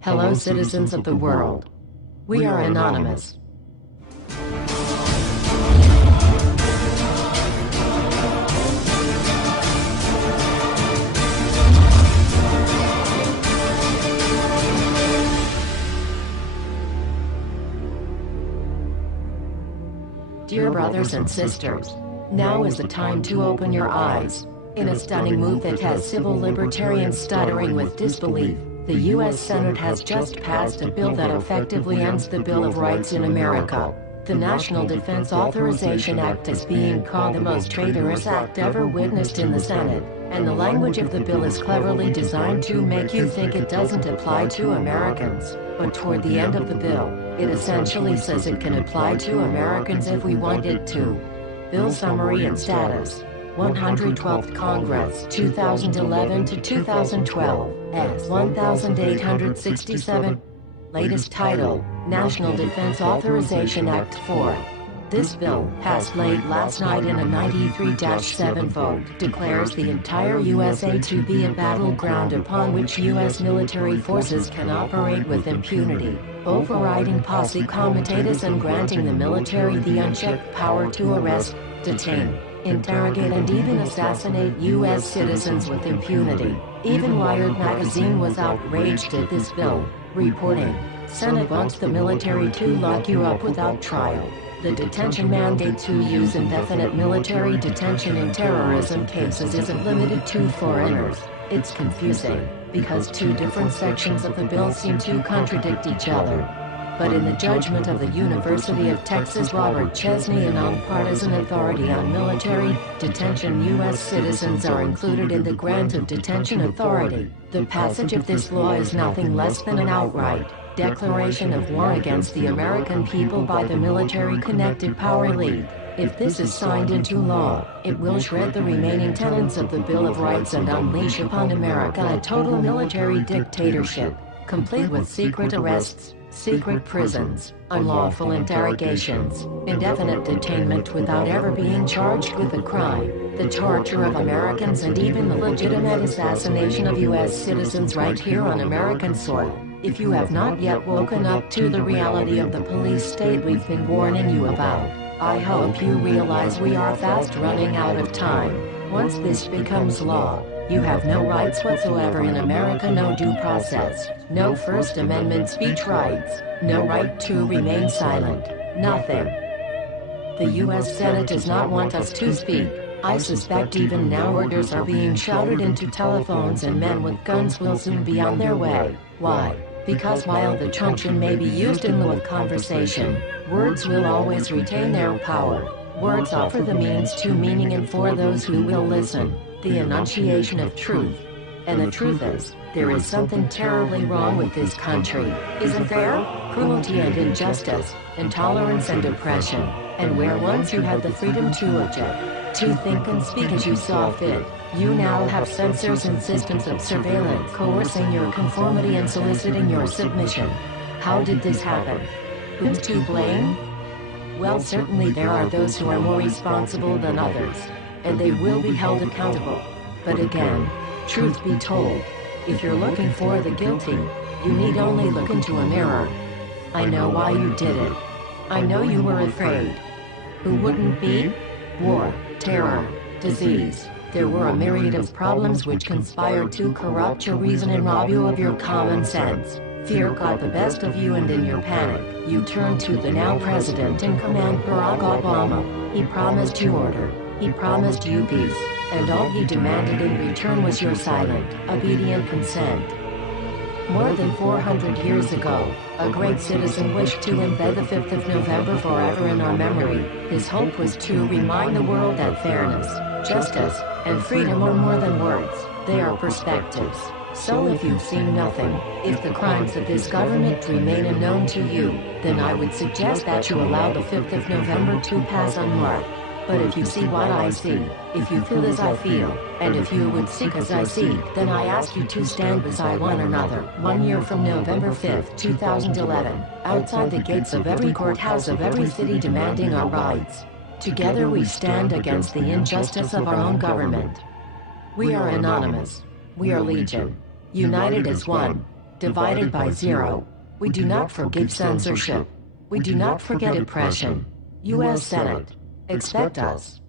Hello, citizens of the world. We are anonymous. Dear brothers and sisters, now is the time to open your eyes. In a stunning move that has civil libertarians stuttering with disbelief, the U.S. Senate has just passed a bill that effectively ends the Bill of Rights in America. The National Defense Authorization Act is being called the most traitorous act ever witnessed in the Senate, and the language of the bill is cleverly designed to make you think it doesn't apply to Americans. But toward the end of the bill, it essentially says it can apply to Americans if we want it to. Bill summary and status. 112th Congress, 2011 to 2012, S. 1867. Latest title, National Defense Authorization Act 4. This bill, passed late last night in a 93-7 vote, declares the entire USA to be a battleground upon which U.S. military forces can operate with impunity, overriding posse comitatus and granting the military the unchecked power to arrest, detain, interrogate and even assassinate U.S. citizens with impunity. Even Wired magazine was outraged at this bill, reporting, Senate wants the military to lock you up without trial. The detention mandate to use indefinite military detention in terrorism cases isn't limited to foreigners. It's confusing, because two different sections of the bill seem to contradict each other. But in the judgment of the University of Texas Robert Chesney, a nonpartisan authority on military detention, U.S. citizens are included in the grant of detention authority. The passage of this law is nothing less than an outright declaration of war against the American people by the military-connected power elite. If this is signed into law, it will shred the remaining tenets of the Bill of Rights and unleash upon America a total military dictatorship, complete with secret arrests, secret prisons, unlawful interrogations, indefinite detainment without ever being charged with a crime, the torture of Americans and even the legitimate assassination of U.S. citizens right here on American soil. If you have not yet woken up to the reality of the police state we've been warning you about, I hope you realize we are fast running out of time. Once this becomes law, you have no rights whatsoever in America, no due process, no First Amendment speech rights, no right to remain silent, nothing. The U.S. Senate does not want us to speak. I suspect even now orders are being shouted into telephones and men with guns will soon be on their way. Why? Because while the truncheon may be used in lieu of conversation, words will always retain their power. Words offer the means to meaning and for those who will listen, the enunciation of truth. And the truth is, there is something terribly wrong with this country, isn't there? Cruelty and injustice, intolerance and oppression, and where once you had the freedom to object, to think and speak as you saw fit, you now have censors and systems of surveillance coercing your conformity and soliciting your submission. How did this happen? Who's to blame? Well, certainly there are those who are more responsible than others, and they will be held accountable. But again, truth be told, if you're looking for the guilty, you need only look into a mirror. I know why you did it. I know you were afraid. Who wouldn't be? War, terror, disease. There were a myriad of problems which conspired to corrupt your reason and rob you of your common sense. Fear got the best of you, and in your panic, you turned to the now president in command, Barack Obama. He promised you order. He promised you peace. And all he demanded in return was your silent, obedient consent. More than 400 years ago, a great citizen wished to embed the 5th of November forever in our memory. His hope was to remind the world that fairness, justice, and freedom are more than words, they are perspectives. So if you've seen nothing, if the crimes of this government remain unknown to you, then I would suggest that you allow the 5th of November to pass unmarked. But if you see what I see, if you feel as I feel, and if you would seek as I seek, then I ask you to stand beside one another, 1 year from November 5th, 2011, outside the gates of every courthouse of every city demanding our rights. Together we stand against the injustice of our own government. We are anonymous. We are legion. United as one. divided by 0. We do not forgive censorship. We do not forget oppression. U.S. Senate. Expect us.